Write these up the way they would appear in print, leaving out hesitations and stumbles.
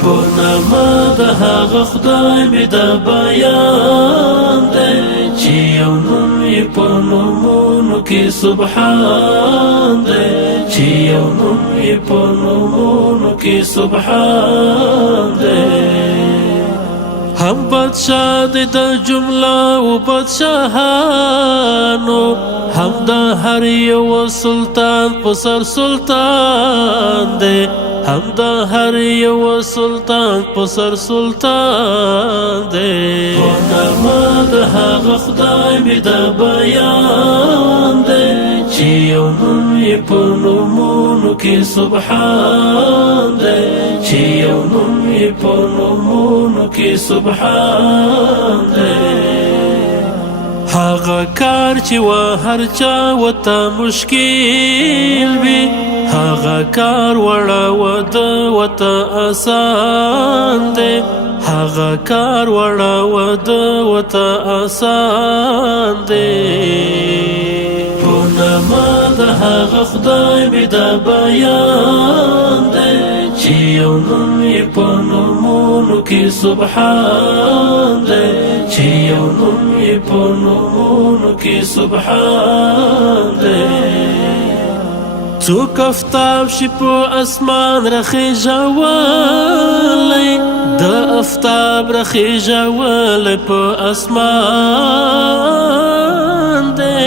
پونما د هغه خدای مې د بیان دی چې یو نوم یې په نومونو کې سبحان دی چې یو نوم یې په نومونو کې سبحان دی هم بادشاہ دی د جمله و بادشاهانو هم د هر یو سلطان په سر سلطان دی هم د هر یو سلطان په سر سلطان دی پونما د هغه خدای مې د بیان دی چې یو نوم یې په نومونو کې سبحان دی چې یو نوم یې په نومونو کې سبحان دی هغه کار چې و هر چا وته مشکل وي هغه کار وړه وته آسان دی هغه کار وړه وته آسان دی پونما د هغه خدای مې د بیان دی چې یو نوم یې په نومونو کې سبحان دی چې یو نوم یې په نومونو کې سبحان دی څوک آفتاب شي په اسمان رخیژولی د آفتاب رخیژولی په اسمان دی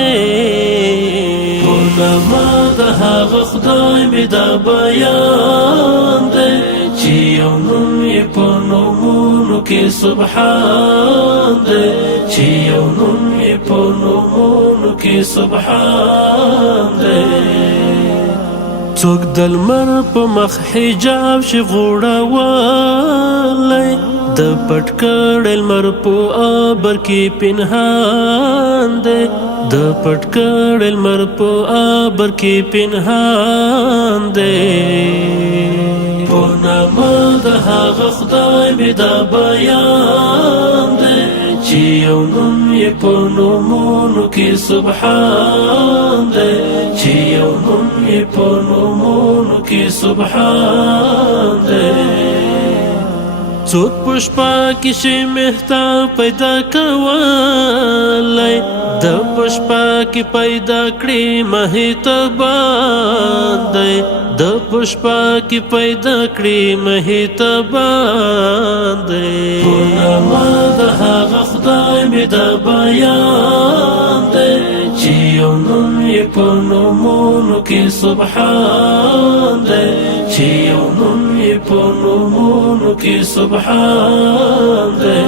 پونما د هغه خدای مې د بیان دی چې یو نوم یې په نومونو کې سبحان دی چې یو نوم یې په نومونو کې سبحان دی څوک د لمر په مخ حجاب شي غوړولی د پټ کړی لمر په ابر کې پنهان دی د پټ کړی لمر په ابر کې پنهان دی پونما د هغه خدای مې د بیان دی چې یو نوم یې په نومونو کې سبحان دی چې یو نوم یې په نومونو کې سبحان دی څوک په شپه کې شي مهتاب پیدا کولی د په شپه کې پیدا کړي مهتابان دی د په شپه کې پیدا کړي مهتابان دی پونما د هغه خدای مې د بیان دی چې یو نوم یې په نومونو کې سبحان دی چې یو نوم یې په نومونو کې سبحان دی